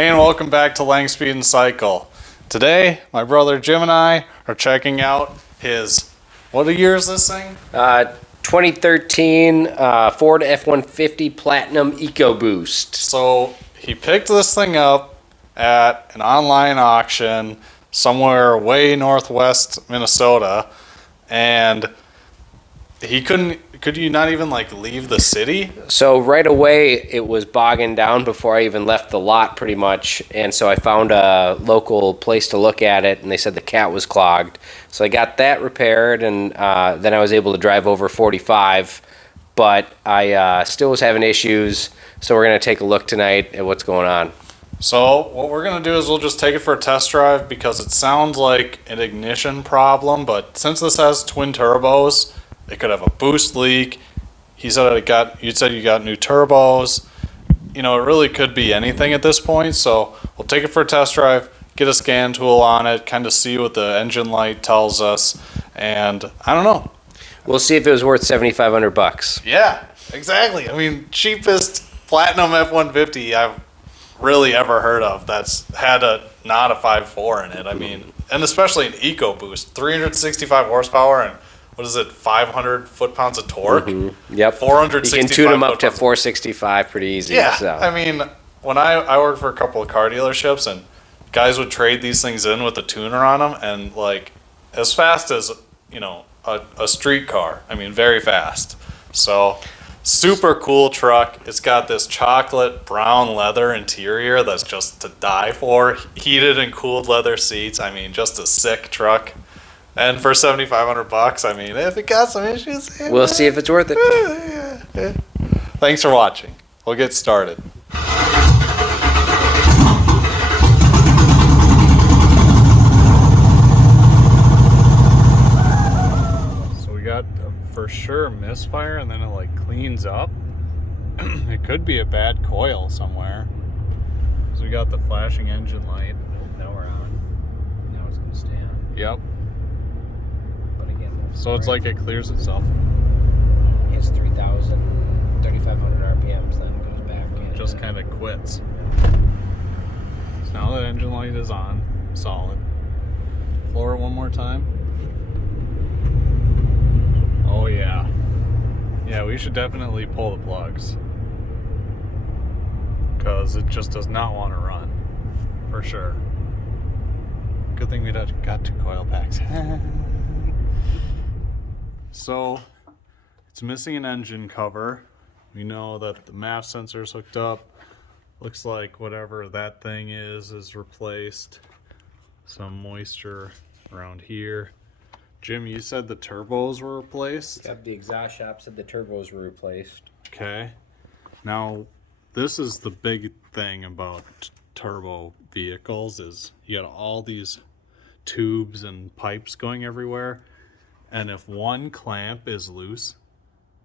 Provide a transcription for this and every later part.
Hey, and welcome back to Lang Speed and Cycle. Today, my brother Jim and I are checking out his, what year is this thing? 2013 Ford F150 Platinum EcoBoost. So he picked this thing up at an online auction somewhere way northwest Minnesota, and he could you not even like leave the city? So right away it was bogging down before I even left the lot pretty much, and so I found a local place to look at it, and they said the cat was clogged. So I got that repaired, and then I was able to drive over 45, but I still was having issues, so we're going to take a look tonight at what's going on. So what we're going to do is we'll just take it for a test drive because it sounds like an ignition problem, but since this has twin turbos, it could have a boost leak. He said you said you got new turbos. You know, it really could be anything at this point. So we'll take it for a test drive, get a scan tool on it, kind of see what the engine light tells us, and I don't know. We'll see if it was worth $7,500. Yeah, exactly. I mean, cheapest Platinum F150 I've really ever heard of that's had not a 5.4 in it. I mean, and especially an EcoBoost, 365 horsepower and what is it, 500 foot-pounds of torque? Mm-hmm. Yep. 465. You can tune them up to 465 pretty easy. Yeah. So. I mean, when I worked for a couple of car dealerships, and guys would trade these things in with a tuner on them, and like as fast as, you know, a street car. I mean, very fast. So super cool truck. It's got this chocolate brown leather interior that's just to die for. Heated and cooled leather seats. I mean, just a sick truck. And for $7,500, I mean, if it got some issues, we'll see if it's worth it. Yeah. Thanks for watching. We'll get started. So we got for sure misfire, and then it like cleans up. It could be a bad coil somewhere. So we got the flashing engine light. Now we're on. Now it's going to stay on. Yep. So it's like it clears itself. It's 3,000, 3,500 RPMs, then it goes back. It just kind of quits. So now that engine light is on, solid. Floor it one more time. Oh yeah. Yeah, we should definitely pull the plugs. Because it just does not want to run. For sure. Good thing we got two coil packs. So, it's missing an engine cover. We know that the MAF sensor is hooked up. Looks like whatever that thing is replaced. Some moisture around here. Jim, you said the turbos were replaced? Yep, the exhaust shop said the turbos were replaced. Okay. Now, this is the big thing about turbo vehicles is you got all these tubes and pipes going everywhere. And if one clamp is loose,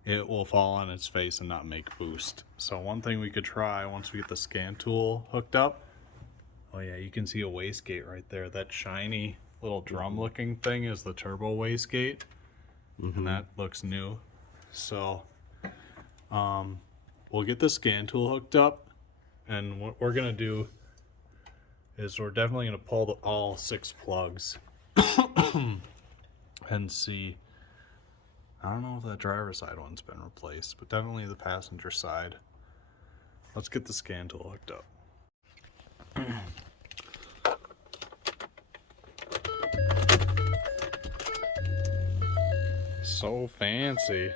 it will fall on its face and not make boost. So one thing we could try once we get the scan tool hooked up. Oh yeah, you can see a wastegate right there. That shiny little drum looking thing is the turbo wastegate. And that looks new. So we'll get the scan tool hooked up. And what we're gonna do is we're definitely gonna pull all 6 plugs. And see, I don't know if that driver's side one's been replaced, but definitely the passenger side. Let's get the scan tool hooked up. So fancy.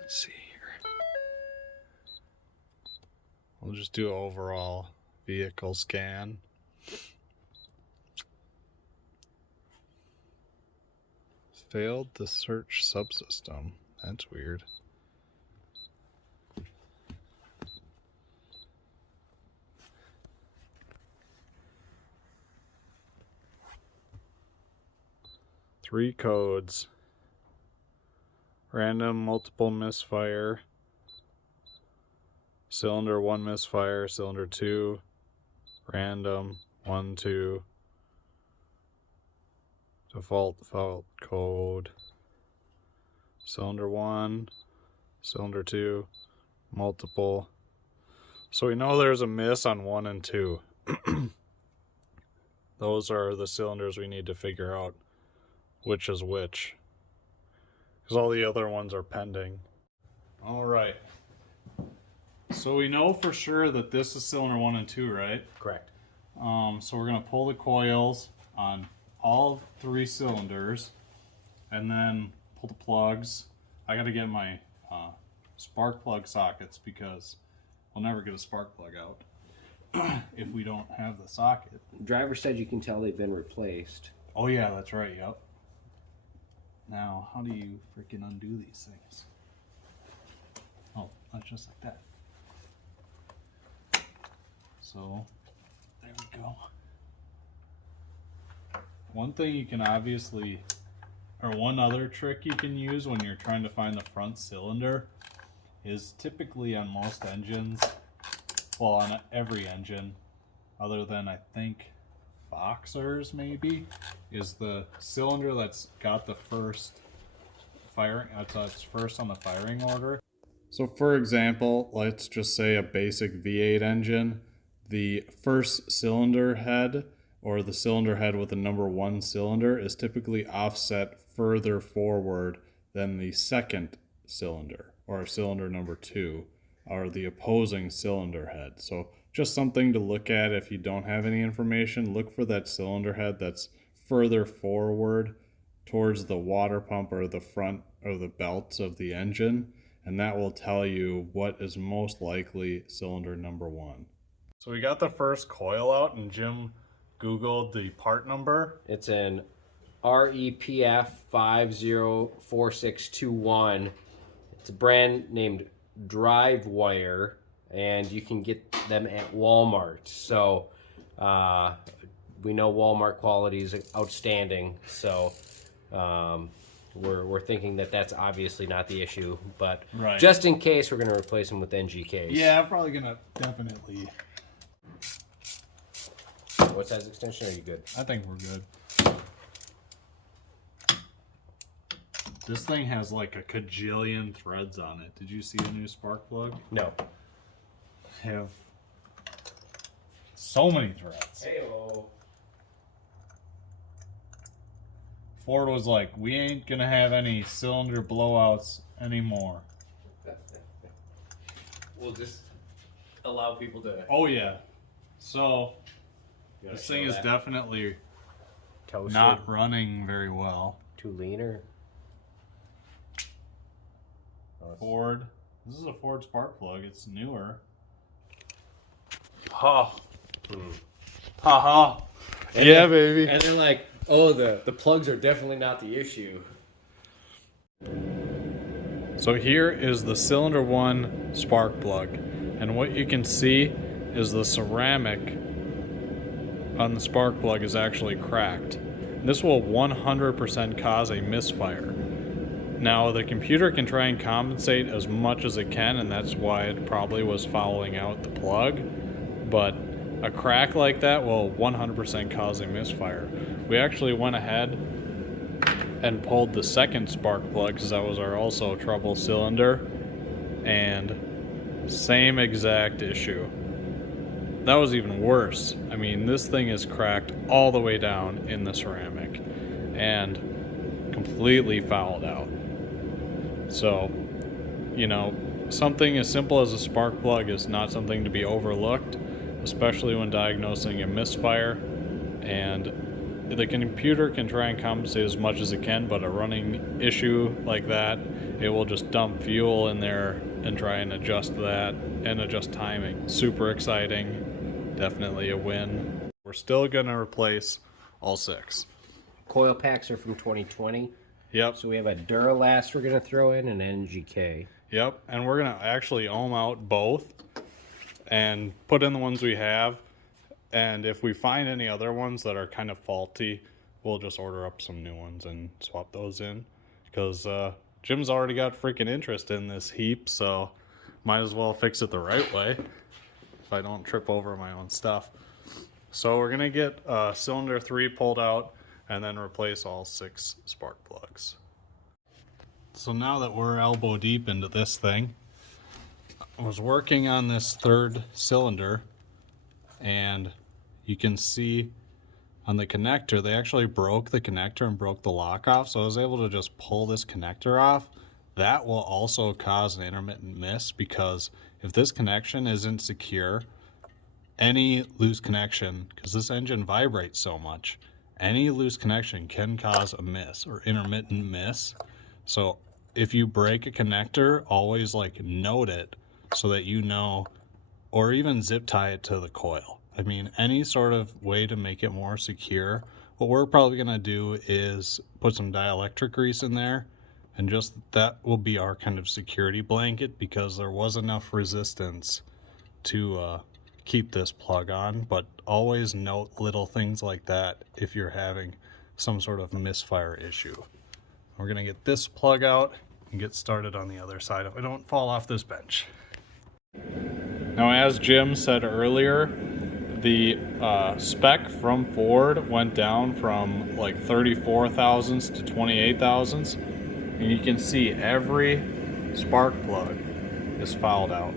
Let's see here. We'll just do an overall vehicle scan. Failed the search subsystem. That's weird. Three codes. Random multiple misfire. Cylinder 1 misfire. Cylinder 2. Random 1, 2. Default code. Cylinder 1, cylinder 2, multiple, So we know there's a miss on 1 and 2. Those are the cylinders we need to figure out which is which, because all the other ones are pending. All right. So we know for sure that this is cylinder 1 and 2, right? Correct. So we're going to pull the coils on all 3 cylinders and then pull the plugs. I got to get my spark plug sockets because we'll never get a spark plug out if we don't have the socket. The driver said you can tell they've been replaced. Oh yeah, that's right, yep. Now, how do you freaking undo these things? Oh, that's just like that. So, there we go. One thing you can obviously, or one other trick you can use when you're trying to find the front cylinder is typically on most engines, well, on every engine, other than I think Boxers maybe, is the cylinder that's got the first firing, that's first on the firing order. So for example, let's just say a basic V8 engine, the first cylinder head, or the cylinder head with the number 1 cylinder, is typically offset further forward than the second cylinder, or cylinder number 2, or the opposing cylinder head. So just something to look at if you don't have any information. Look for that cylinder head that's further forward towards the water pump or the front or the belts of the engine, and that will tell you what is most likely cylinder number 1. So we got the first coil out, and Jim Googled the part number. It's an REPF 504621. It's a brand named Drive Wire, and you can get them at Walmart. So we know Walmart quality is outstanding, so we're thinking that that's obviously not the issue, but right, just in case, we're going to replace them with NGKs. Yeah, I'm probably gonna definitely. What size extension are you good? I think we're good. This thing has like a kajillion threads on it. Did you see the new spark plug? No. Have so many threads. Hey-o. Ford was like, we ain't gonna have any cylinder blowouts anymore. We'll just allow people to... Oh yeah. So this thing is definitely toasted. not running very well. Too lean or... Ford. This is a Ford spark plug. It's newer. Ha. Ha ha. Yeah, baby. And they're like, oh, the plugs are definitely not the issue. So here is the cylinder 1 spark plug, and what you can see is the ceramic on the spark plug is actually cracked. This will 100% cause a misfire. Now the computer can try and compensate as much as it can, and that's why it probably was fouling out the plug, but a crack like that will 100% cause a misfire. We actually went ahead and pulled the second spark plug because that was our also trouble cylinder, and same exact issue. That was even worse. I mean, this thing is cracked all the way down in the ceramic and completely fouled out. So, you know, something as simple as a spark plug is not something to be overlooked, especially when diagnosing a misfire. And the computer can try and compensate as much as it can, but a running issue like that, it will just dump fuel in there and try and adjust that and adjust timing. Super exciting. Definitely a win. We're still going to replace all 6. Coil packs are from 2020. Yep. So we have a Duralast we're going to throw in, and an NGK. Yep, and we're going to actually ohm out both and put in the ones we have. And if we find any other ones that are kind of faulty, we'll just order up some new ones and swap those in. Because Jim's already got freaking interest in this heap, so might as well fix it the right way if I don't trip over my own stuff. So we're going to get cylinder 3 pulled out and then replace all 6 spark plugs. So now that we're elbow deep into this thing, was working on this third cylinder, and you can see on the connector, they actually broke the connector and broke the lock off. So I was able to just pull this connector off. That will also cause an intermittent miss, because if this connection isn't secure, any loose connection, because this engine vibrates so much, any loose connection can cause a miss or intermittent miss. So if you break a connector, always like note it so that you know, or even zip tie it to the coil. I mean, any sort of way to make it more secure. What we're probably gonna do is put some dielectric grease in there, and just that will be our kind of security blanket, because there was enough resistance to keep this plug on. But always note little things like that if you're having some sort of misfire issue. We're gonna get this plug out and get started on the other side if I don't fall off this bench. Now, as Jim said earlier, the spec from Ford went down from like 34 thousandths to 28 thousandths, and you can see every spark plug is fouled out.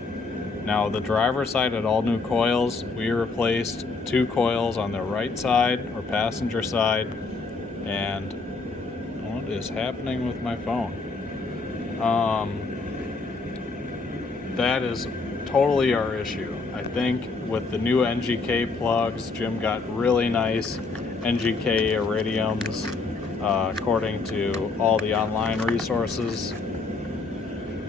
Now, the driver's side had all new coils. We replaced 2 coils on the right side, or passenger side. And what is happening with my phone? That is totally our issue. I think with the new NGK plugs, Jim got really nice NGK iridiums, according to all the online resources.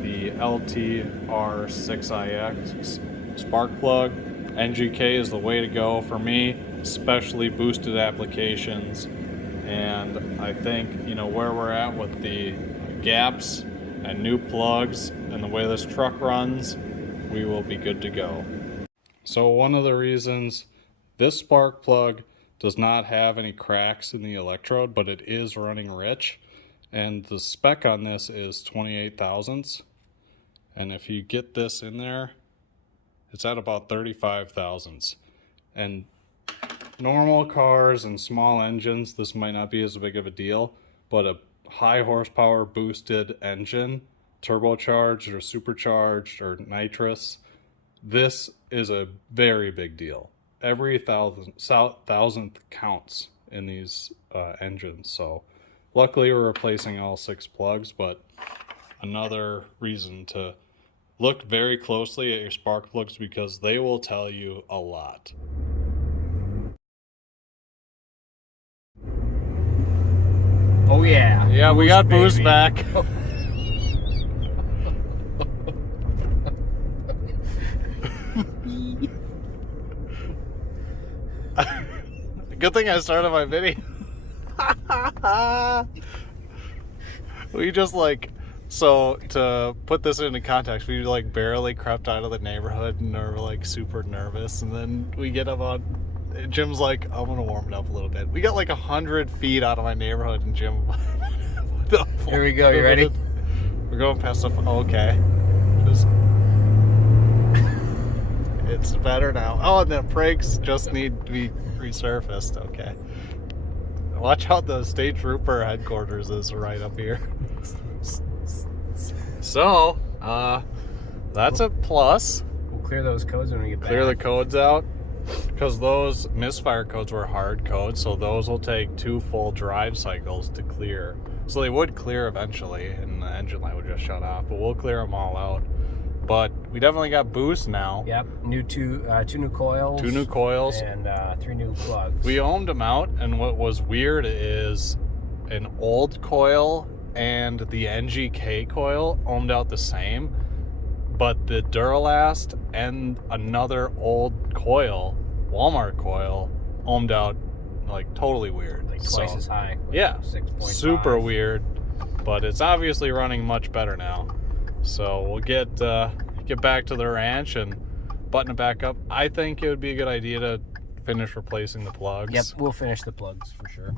The LTR6iX spark plug, NGK is the way to go for me, especially boosted applications. And I think, you know, where we're at with the gaps and new plugs and the way this truck runs, we will be good to go. So one of the reasons this spark plug does not have any cracks in the electrode, but it is running rich, and the spec on this is 28 thousandths, and if you get this in there, it's at about 35 thousandths. And normal cars and small engines, this might not be as big of a deal, but a high horsepower boosted engine, turbocharged or supercharged or nitrous, this is a very big deal. Every thousandth counts in these engines. So luckily we're replacing all 6 plugs, but another reason to look very closely at your spark plugs, because they will tell you a lot. Oh yeah. Yeah, we got boost back. Good thing I started my video. We just like, so to put this into context, we like barely crept out of the neighborhood and are like super nervous, and then we get about, Jim's like, I'm gonna warm it up a little bit. We got like 100 feet out of my neighborhood, and Jim, here we go, you ready? We're going past the, okay. Just, it's better now. Oh, and the brakes just need to be resurfaced. Okay. Watch out, the state trooper headquarters is right up here. So, that's a plus. We'll clear those codes when we get back. Clear the codes out, because those misfire codes were hard codes, so those will take 2 full drive cycles to clear. So they would clear eventually, and the engine light would just shut off, but we'll clear them all out. But we definitely got boost now. Yep, two new coils. 2 new coils. And 3 new plugs. We ohmed them out, and what was weird is an old coil and the NGK coil ohmed out the same, but the Duralast and another old coil, Walmart coil, ohmed out like totally weird. Like twice as high. Like yeah, 6.5. super weird, but it's obviously running much better now. So we'll get back to the ranch and button it back up. I think it would be a good idea to finish replacing the plugs. Yep, we'll finish the plugs for sure.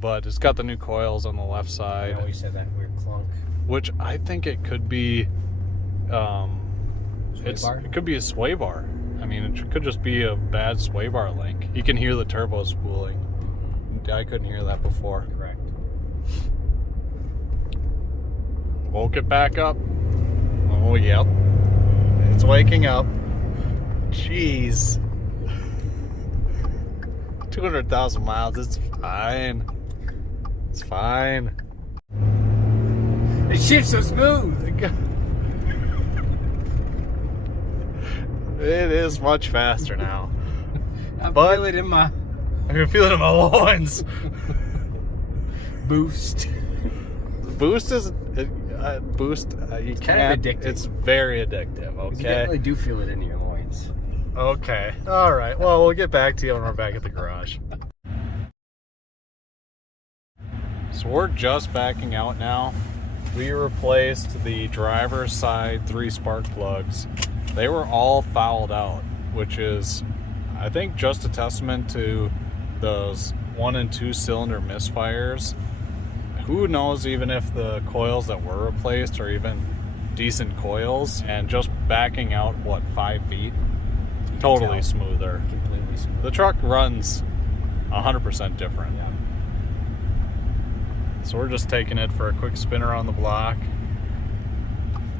But it's got the new coils on the left side. I always said that weird clunk. Which I think it could be, it could be a sway bar. I mean, it could just be a bad sway bar link. You can hear the turbo spooling. I couldn't hear that before. Correct. Woke it back up. Oh, yep. It's waking up. Jeez. 200,000 miles, it's fine. It's fine. It shifts so smooth. It is much faster now. I But- feel it in my I can feel it in my loins. boost. Boost is you kind can't. of addictive. It's very addictive. You Okay. definitely do feel it in your loins. Okay. All right. Well, we'll get back to you when we're back at the garage. So we're just backing out now. We replaced the driver's side 3 spark plugs. They were all fouled out, which is, I think, just a testament to those 1 and 2 cylinder misfires. Who knows even if the coils that were replaced are even decent coils, and just backing out, what, 5 feet? Totally smoother. Completely smooth. The truck runs 100% different. Yeah. So we're just taking it for a quick spin around the block.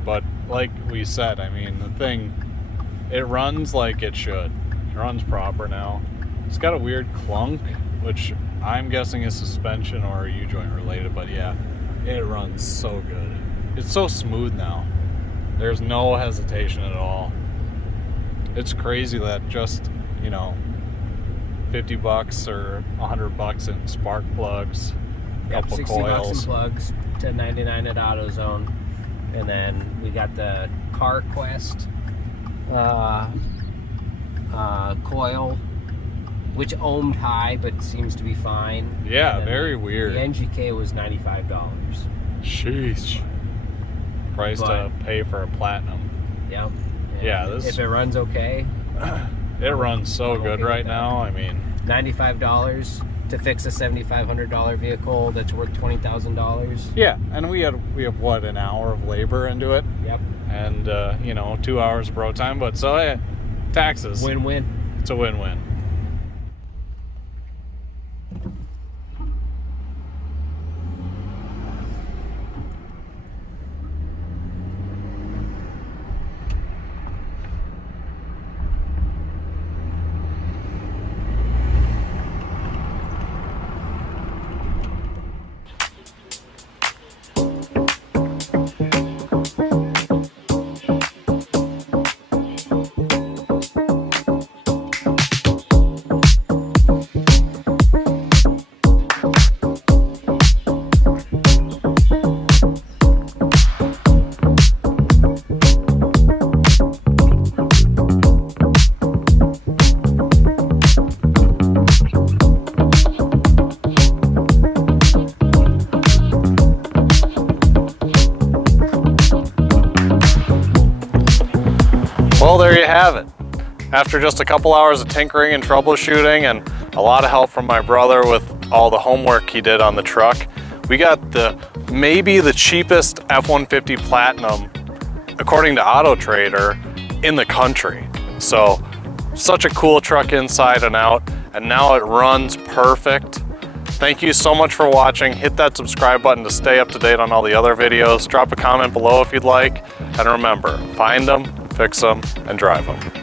But like we said, I mean, the thing, it runs like it should. It runs proper now. It's got a weird clunk, which I'm guessing is suspension or U-joint related, but yeah, it runs so good. It's so smooth now. There's no hesitation at all. It's crazy that just, you know, 50 bucks or 100 bucks in spark plugs, Yep, couple 60 bucks coils. in plugs, $10.99 at AutoZone, and then we got the CarQuest coil, which ohmed high but seems to be fine. Yeah, And then very weird. The NGK was $95. Sheesh. Price to pay for a Platinum. Yep. And Yeah, this- if it runs okay, It runs so I'm good okay with right that. now. I mean, $95 to fix a $7,500 vehicle that's worth $20,000. yeah, and we have what, an hour of labor into it, Yep. and you know, 2 hours of road time. But so yeah, taxes. Win-win. It's a win-win. Well, there you have it. After just a couple hours of tinkering and troubleshooting and a lot of help from my brother with all the homework he did on the truck, we got maybe the cheapest F-150 Platinum, according to Auto Trader, in the country. So, such a cool truck inside and out, and now it runs perfect. Thank you so much for watching. Hit that subscribe button to stay up to date on all the other videos. Drop a comment below if you'd like. And remember, find them, fix them, and drive them.